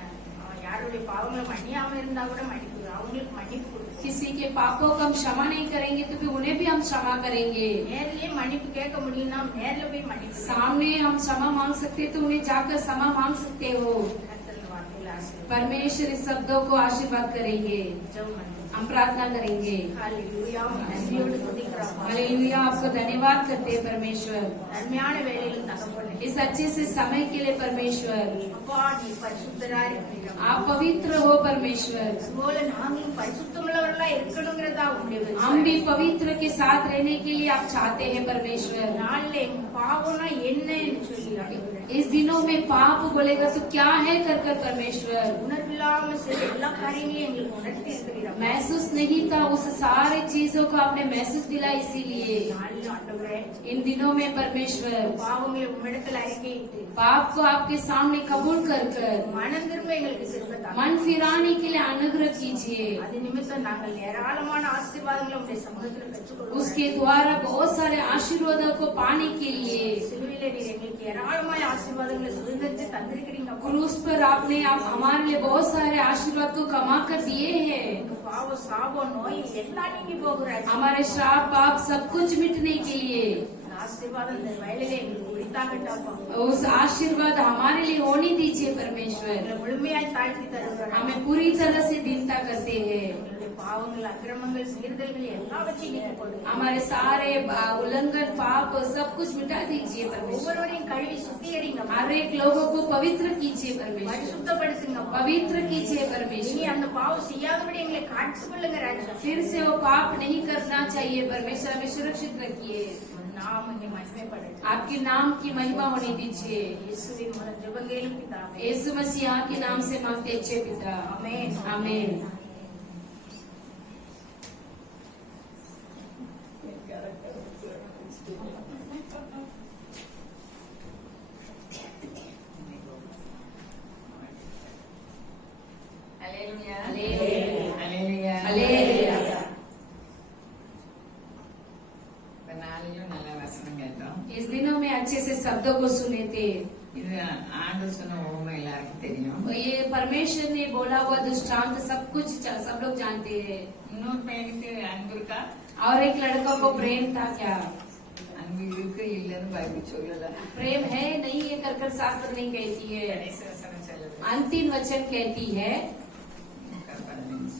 யாருடைய பாவங்களை மன்னியாம இருந்தா கூட மன்னிப்பு, அவங்களுக்கு மன்னிப்பு கொடுப்போம். किसी के पापों को हम क्षमा नहीं करेंगे तो फिर उन्हें भी हम क्षमा करेंगे। நேர்லயே மன்னிப்பு கேட்க முடியும்னா நேர்ல போய் மன்னிப்பு सामने हम क्षमा मांग सकते तो उन्हें जाकर क्षमा मांग सकते हो। கர்த்தர் வார்த்தையில ஆசீர்வாதம். परमेश्वर इस शब्दों को आशीर्वाद करेंगे। ஜெபம் பண்ணுங்க. हम प्रार्थना करेंगे। ஹalleluya. நன்றியோடு துதிக்கிறோம். हालेलुया, आपको धन्यवाद करते हैं परमेश्वर, நன்மையான வேலையிலும் தகப்பனே. इस अच्छे से समय के लिए परमेश्वर। அப்பா நீ பரிசுத்தரா இருக்கிறீர். आप पवित्र हो परमेश्वर। அதுபோல நாங்களும் பரிசுத்தமுள்ளவர்களா இருக்கணுங்கிறதா உங்களுடைய हम भी விருப்பம். पवित्र के साथ रहने के लिए आप चाहते हैं परमेश्वर। நாள்ல எங்க பாவம்னா என்னன்னு சொல்லி ஆண்டவரே, इस दिनों में पाप बोलेगा तो क्या है कर परमेश्वर உணர்வில்லாம செய்த எல்லா காரியங்களையும் எங்களுக்கு உணர்த்தி இருக்கிறீர். महसूस नहीं था, उस सारे चीजों को आपने महसूस दिला। इसीलिए நாளில் ஆண்டவரே इन दिनों में परमेश्वर பாவங்களை உம்மிடத்தில் அறிக்கையிட்டு पाप को आपके सामने कबूल कर மனம் திரும்ப எங்களுக்கு சிறுவதா. मन फिराने के लिए अनुग्रह कीजिए। அது நிமித்தம் நாங்கள் ஏராளமான ஆசீர்வாதங்களை உடைய சமூகத்தில் பெற்றுக்கொள்வோம். उसके द्वारा बहुत सारे आशीर्वादों को पाने के लिए சிலுவையில நீர் எங்களுக்கு ஏராளமான ஆசீர்வாதங்களை சுதந்திரத்தை தந்திருக்கிறீங்க. क्रूस पर आपने आप हमारे लिए बहुत सारे आशीर्वाद को कमा कर दिए हैं। பாவம் சாபம் நோய் எல்லாம் நீங்கி போகிறார். हमारे श्राप पाप सब कुछ मिटने के लिए ஆசீர்வாதம் இந்த வயலிலே எங்களுக்கு உரித்தாகட்டாப்பா. उस आशीर्वाद हमारे लिए होने दीजिए परमेश्वर। எங்களை முழுமையாய் தாழ்த்தி தருகிறார். हमें पूरी तरह से दीनता करते हैं। எங்களுடைய பாவங்கள் அக்கிரமங்கள் சீர்தல்கள் எல்லாவற்றையும் நீங்க கொடுங்க. हमारे सारे उल्लंघन पाप सब कुछ मिटा दीजिए परमेश्वर। ஒவ்வொருவரையும் கழுவி சுத்திகரிங்க. हर एक लोगों को पवित्र कीजिए परमेश्वर, பரிசுத்தப்படுத்துங்க. पवित्र कीजिए இனி परमेश्वर। அந்த பாவம் செய்யாதபடி எங்களை காத்துக் கொள்ளுங்க ராஜா. फिर से वो पाप नहीं करना चाहिए परमेश्वर, हमें सुरक्षित रखिए। நாம் இங்கே மகிமைப்படட்டும். आपके नाम की महिमा होने दीजिए। இயேசுவின் மூலம் ஜெபங்கேலும் பிதாவே. यीशु मसीह के नाम से मांगते अच्छे पिता, ஆமென். आमीन। அல்லேலூயா. அல்லேலூயா. அல்லேலூயா. அல்லேலூயா. தெரியும். ये परमेश्वर ने बोला हुआ दृष्टांत सब कुछ सब लोग जानते हैं। இன்னொரு பையனுக்கு அன்பு இருக்கா? और एक लड़का को प्रेम था क्या? அன்பு இருக்கு இல்லன்னு பைபிள் சொல்லல. प्रेम है नहीं है कर शास्त्र नहीं कहती है, கடைசி வசனம் சொல்லுது. अंतिम वचन कहती है லூக்கா 15.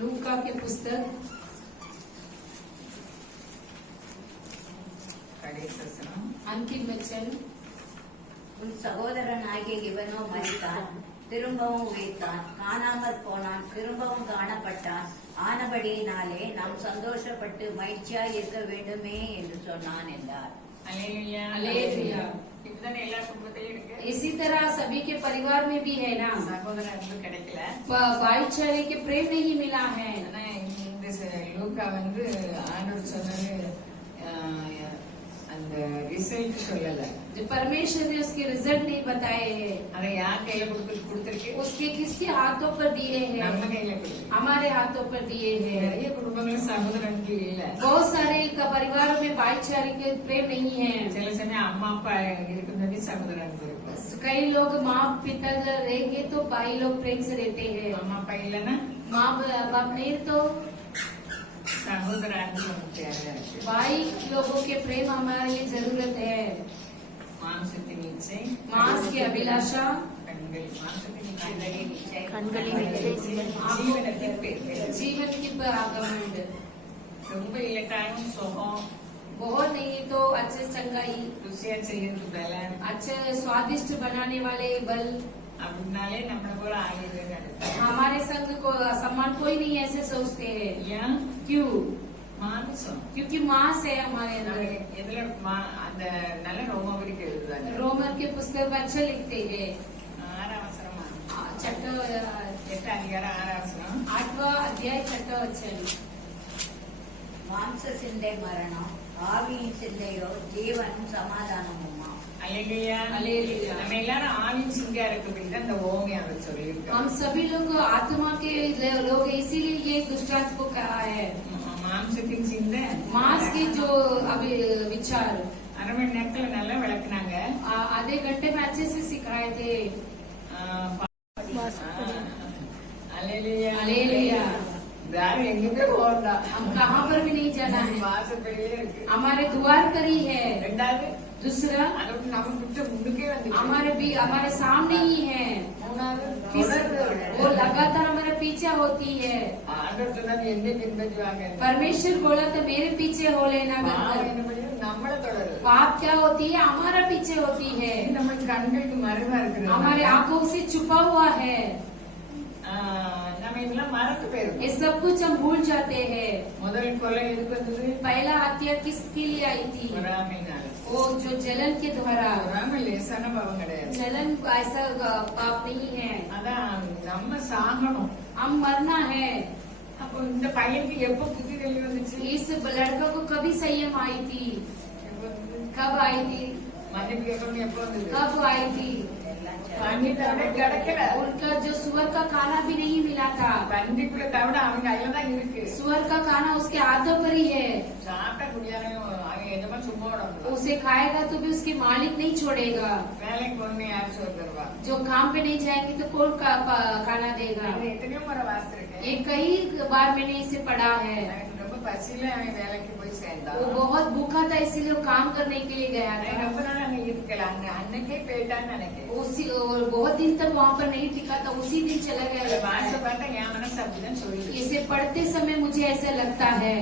लूका के पुस्तक கடைசி வசனம். अंतिम वचन, உன் சகோதரனாகிய இவனோ மரித்தான், திரும்பவும் உயிர்த்தான், காணாமற் போனான், திரும்பவும் காணப்பட்டான். ஆனபடியினாலே நாம் சந்தோஷப்பட்டு மகிழ்ச்சியாய் இருக்க வேண்டுமே என்று சொன்னான் என்றார். அல்லேலூயா. அல்லேலூயா. இப்பதானே எல்லா குடும்பத்திலயும் இருக்கு. इसी तरह सभी के परिवार में भी है ना, சகோதர அன்பு கிடைக்கல. भाईचारे के प्रेम नहीं मिला है। ஆனா இந்த லூக்கா வந்து ஆண்டவர் சொன்னது அந்த ரிசல்ட் சொல்லல. जो परमेश्वर ने उसके रिजल्ट नहीं बताए हैं, அதை யார் கையில கொடுத்திருக்கு? उसके किसके हाथों पर दिए நம்ம हैं? கையில கொடுத்திருக்கு. हमारे हाथों पर दिए हैं। நிறைய குடும்பங்களும் சகோதர அன்பு இல்ல. बहुत सारे परिवारों में भाईचारे के प्रेम नहीं है। சில சமயம் அம்மா அப்பா இருக்கும்போது சகோதர அன்பு இருக்கும். कई लोग माँ पिता रहेंगे तो भाई लोग प्रेम से रहते हैं, அம்மா அப்பா இல்லைன்னா माँ बाप नहीं तो சகோதர அன்பு நமக்கு தேவையா இருக்கு. भाई लोगों के प्रेम हमारे लिए जरूरत है। மாம்சத்தின் இச்சை, मांस की अभिलाषा, கண்கள் மாம்சத்தின் இச்சை, கண்களின் இச்சை, ஜீவனத்தின் பேர். जीवन की आगमन, ரொம்ப இலக்காயம் சுகம், बहुत नहीं तो अच्छे चंगाई, ருசியா செய்யறது பலன் अच्छे स्वादिष्ट बनाने वाले बल, அப்படின்னாலே நம்மள போல ஆகிடுது. हमारे संग को सम्मान कोई नहीं ऐसे सोचते हैं। ஏன்? क्यों? மாமிசம் क्योंकि मांस है हमारे நம்ம अंदर। எதுல அந்த நல்ல ரோமவரிக்கு எழுதுதாங்க. रोमर के पुस्तक में अच्छे लिखते हैं। 6 அவசரமா छठा 8 அதிகாரம் 6 அவசரம். 8वां अध्याय 6वां वचन, மாம்ச சிந்தை மரணம், ஆவியின் சிந்தையோ ஜீவனும் சமாதானமுமா. அல்லேலூயா. அல்லேலூயா. நம்ம எல்லாரும் ஆவின் சிந்தையா இருக்கிறதுக்கு தான் இந்த ஓமையாவை சொல்லியிருக்கோம். हम सभी लोग आत्मा के लोग इसीलिए ये दुष्टांत को कहा है। மாம்சத்தின் சிந்தை मांस के जो अभी विचार 1/2 மணி நேரத்துல நல்லா விளக்குனாங்க. आधे घंटे में अच्छे से सिखाए थे। அல்லேலூயா. அல்லேலூயா. யாரும் எங்குமே போகலாம். हम कहाँ पर भी नहीं जाना है, வாசப்படியே இருக்கு. हमारे द्वार पर ही है। ரெண்டாவது दूसरा அதோட நம்ம கிட்ட முன்னுக்கே வந்து हमारे सामने ही है। மூணாவது वो लगातार हमारे पीछे होती है। ஆண்டவர் சொன்னாரு என்னை பின்பற்றுவாங்க. परमेश्वर बोला तो मेरे पीछे हो लेना பாவம் करके। என்ன பண்ணுது? நம்மள தொடருது. पाप क्या होती है? हमारा पीछे होती है, நம்ம கண்களுக்கு மறைவா இருக்குது. हमारे आंखों से छुपा हुआ है। நம்ம இதெல்லாம் மறந்து போயிருக்கோம். ये सब कुछ हम भूल जाते हैं। முதல் கொலை எதுக்கு வந்தது? पहला हत्या किसके लिए आई थी? பொறாமைனால. वो जो जलन के द्वारा। பொறாமை லேசான பாவம் கிடையாது. जलन ऐसा पाप नहीं है, அதான் நம்ம சாகணும். हम मरना है। அப்போ இந்த பையனுக்கு எப்ப புத்தி தெளிவு வந்துச்சு? इस लड़का को कभी संयम आई थी? எப்ப வந்தது? कब आई थी? மன்னிப்பு கேட்கணும் எப்ப வந்தது? कब आई थी? பன்னி தவிட கிடைக்கல. उनका जो सुअर का खाना भी नहीं मिला था। பன்னிக்குள்ள தவிட அவங்க கையில தான் இருக்கு. सुअर का खाना उसके हाथों पर ही है। சாப்பிட்டா குடியாரங்க அவங்க எதுவுமே சும்மா விடணும். उसे खाएगा तो भी उसके मालिक नहीं छोड़ेगा। வேலைக்கு போகணும் யார் சொல்லி தருவா? जो काम पे नहीं जाएंगे तो कौन खाना देगा? இது எத்தனையோ முறை வாசிச்சிருக்கேன். ये कई बार मैंने इसे पढ़ा है। எனக்கு ரொம்ப பசியில அவன் வேலைக்கு போய் சேர்ந்தான். वो बहुत भूखा था इसीलिए वो काम करने के लिए गया அவன் था। ரொம்ப நாள் அங்க இருக்கல. அன்னைக்கே போயிட்டான்னு நினைக்கிறேன். उसी और बहुत दिन तक वहाँ पर नहीं टिका था, उसी दिन चला அதை गया। வாட்ச பார்த்தா என் மனசு அப்படிதான் சொல்லுது. इसे पढ़ते समय मुझे ऐसा लगता है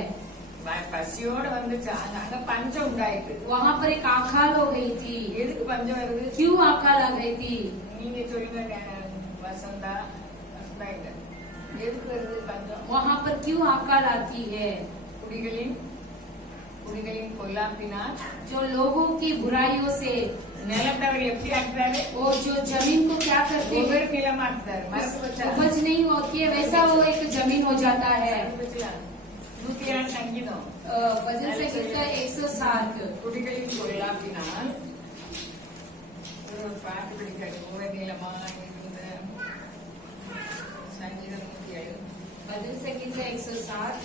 பசியோட வந்துச்சு. அங்க பஞ்சம் உண்டாயிட்டு. वहाँ पर एक आकाल हो गई थी। எதுக்கு பஞ்சம் வருது? क्यों आकाल आ गई थी? நீங்க சொல்லுங்க வசந்தா. வசந்தா இல்ல. எதுக்கு வருது பஞ்சம்? वहाँ पर क्यों आकाल आती है? குடிகளின் பொல்லாப்பினால் जो लोगों की बुराइयों से நிலத்தவர் எப்படி ஆக்குறாரு? वो जो जमीन को क्या करते हैं, ஒவ்வொரு நிலமாக்குறாரு. மரத்து வச்சா उपज नहीं होती है, वैसा वो एक जमीन हो जाता है। 106 சங்கீதம். भजन संहिता 107। குடிகளின் பொல்லாப்பினால் ஒரு பாட்டு பிடிக்காது. ஒவ்வொரு நிலமா இருந்த சங்கீதம் 107. भजन संहिता 107।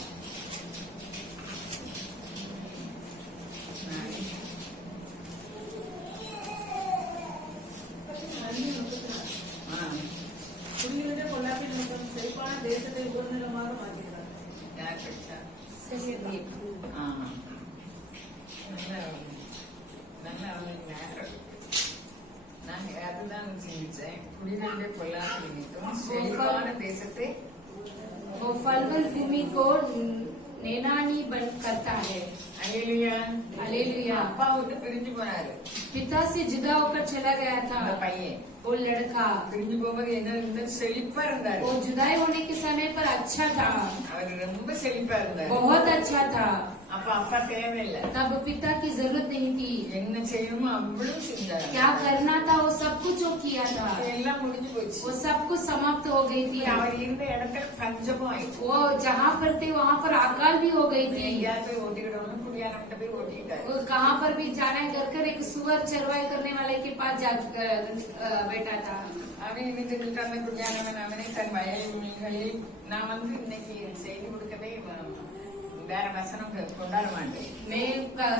செழிப்பான தேசத்தை உபநிலமாக மாற்றுகிறார். யார் படிச்சா? சரி. ஆமா. நல்ல அவங்களுக்கு நேரம். நான் அதுதான் சிந்திச்சேன். குடிகளுடைய பொல்லாத நிமித்தம் செழிப்பான தேசத்தை वो फलवल भूमि को नैनानी बन करता है। அல்லேலூயா. हालेलुया। அப்பா விட்டு பிரிஞ்சு போனாரு पिता से जुदा होकर चला गया था அந்த பையன். वो लड़का। பிரிஞ்சு போகும்போது என்ன இருந்தா செழிப்பா இருந்தாரு. वो जुदाई होने के समय पर अच्छा था, அவர் ரொம்ப செழிப்பா இருந்தாரு. बहुत अच्छा था। அப்ப அப்பா தேவையில்லை. तब पिता की जरूरत नहीं थी। என்ன செய்யணுமோ அவ்வளவு செஞ்சாரு. क्या करना था वो सब कुछ वो किया था। எல்லாம் முடிஞ்சு போச்சு. वो सब कुछ समाप्त हो गई थी। அவர் இருந்த இடத்துல பஞ்சமும் ஆயிடுச்சு. वो जहाँ पर थे वहाँ पर अकाल भी हो गई थी। எங்கேயாவது போய் ஓட்டிக்கிடணும் குடியானவங்கிட்ட போய் ஓட்டிக்கிட்டாரு. वो कहाँ पर भी जाना है घर कर एक सुअर चरवाई करने वाले के पास जा बैठा था। அவன் இன்னைக்கு இருக்கான குடியானவன் அவனை தன் வயல்களில் நான் இன்னைக்கு செய்தி கொடுக்கவே வேற வசனம் கொண்டாட மாட்டேன். मैं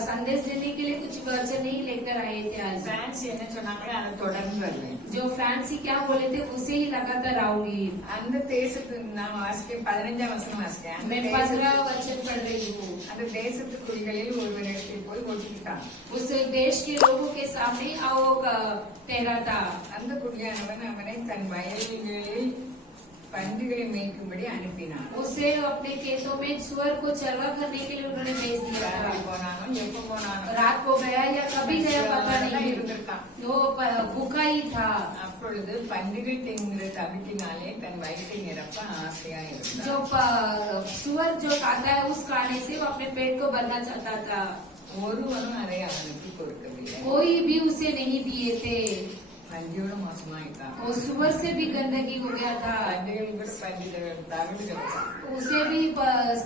संदेश देने के लिए कुछ वचन नहीं लेकर आए थे आज। பிரான்ஸ் என்ன சொன்னாங்களோ அதை தொடர்ந்து வருவேன். जो फ्रांसी क्या बोले थे उसे ही लगातार आऊंगी। அந்த தேசத்து நான் வாசிக்க 15ஆம் வசனம் வாசிக்கிறேன். मैं 15 वचन पढ़ रही हूँ। அந்த தேசத்து குடிகளில் ஒருவரிடத்தில் போய் ஓட்டிக்கிட்டான். उस देश के लोगों के सामने वो ठहरा था। அந்த குடியானவன் அவனை தன் வயல்களில் பன்றிகளை மேய்க்கும்படி அனுப்பினான். उसे अपने खेतों में सुअर को चरवा करने के लिए उन्होंने भेज दिया था। போனானோ எப்ப போனானோ रात को गया या कभी गया पता नहीं, இருந்திருக்கான். वो भूखा ही था। அப்பொழுது பன்றிகள் திங்கிற தவிட்டினாலே தன் வயிற்றை நிரப்ப ஆசையா இருந்தான். जो सुअर जो खाता है उस खाने से वो अपने पेट को भरना चाहता था। ஒருவனும் அதை அவனுக்கு கொடுக்கவில்லை. कोई भी उसे नहीं दिए थे। பன்றியோட மோசமாயிட்டான். वो सुअर से भी गंदगी हो गया था। பன்றிகள் கூட பன்றிகள் தவிட்டு கிடைச்சான். उसे भी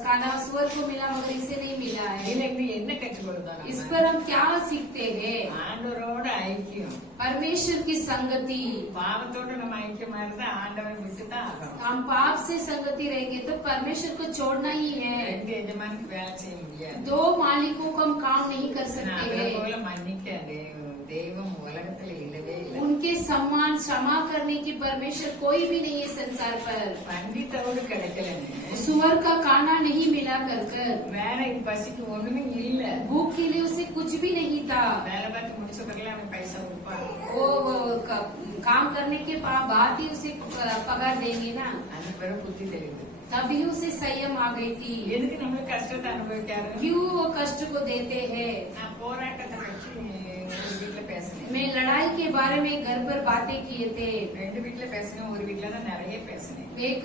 खाना सुअर को मिला मगर इसे नहीं मिला है। இதுல இருந்து என்ன கற்றுக் கொடுத்தான்? इस पर हम क्या सीखते हैं? ஆண்டவரோட ஐக்கியம். परमेश्वर की संगति। பாவத்தோட நம்ம ஐக்கியமா இருந்தா ஆண்டவரை விட்டுதான் ஆகணும். हम पाप से संगति रहेंगे तो परमेश्वर को छोड़ना ही है। ரெண்டு எஜமானுக்கு வேலை செய்ய முடியாது. दो मालिकों को हम काम नहीं कर सकते அவரை हैं। போல மன்னிக்க தெய்வம் உலகத்துல இல்லவே இல்லை. उनके सम्मान क्षमा करने की परमेश्वर कोई भी नहीं है संसार पर। பண்டித்தோடு கிடைக்கலன்னு सुअर का खाना नहीं मिला कर வேற பசிக்கு ஒண்ணுமே இல்ல. भूख के लिए उसे कुछ भी नहीं था। வேலை பார்த்து முடிச்ச பிறகு அவன் பைசா கொடுப்பான். वो काम करने के बाद ही उसे पगार देंगे ना, அந்த பிறகு புத்தி தெரியுது. तभी उसे संयम आ गई थी। எதுக்கு நம்ம கஷ்டத்தை அனுபவிக்காரு? क्यों वो कष्ट को देते हैं? நான் போராட்டத்தை பற்றி ஒரு வீட்டுல பேசினேன். मैं लड़ाई के बारे में घर पर बातें किए थे। 2 வீட்டுல பேசினேன், ஒரு வீட்டுல தான் நிறைய பேசினேன். एक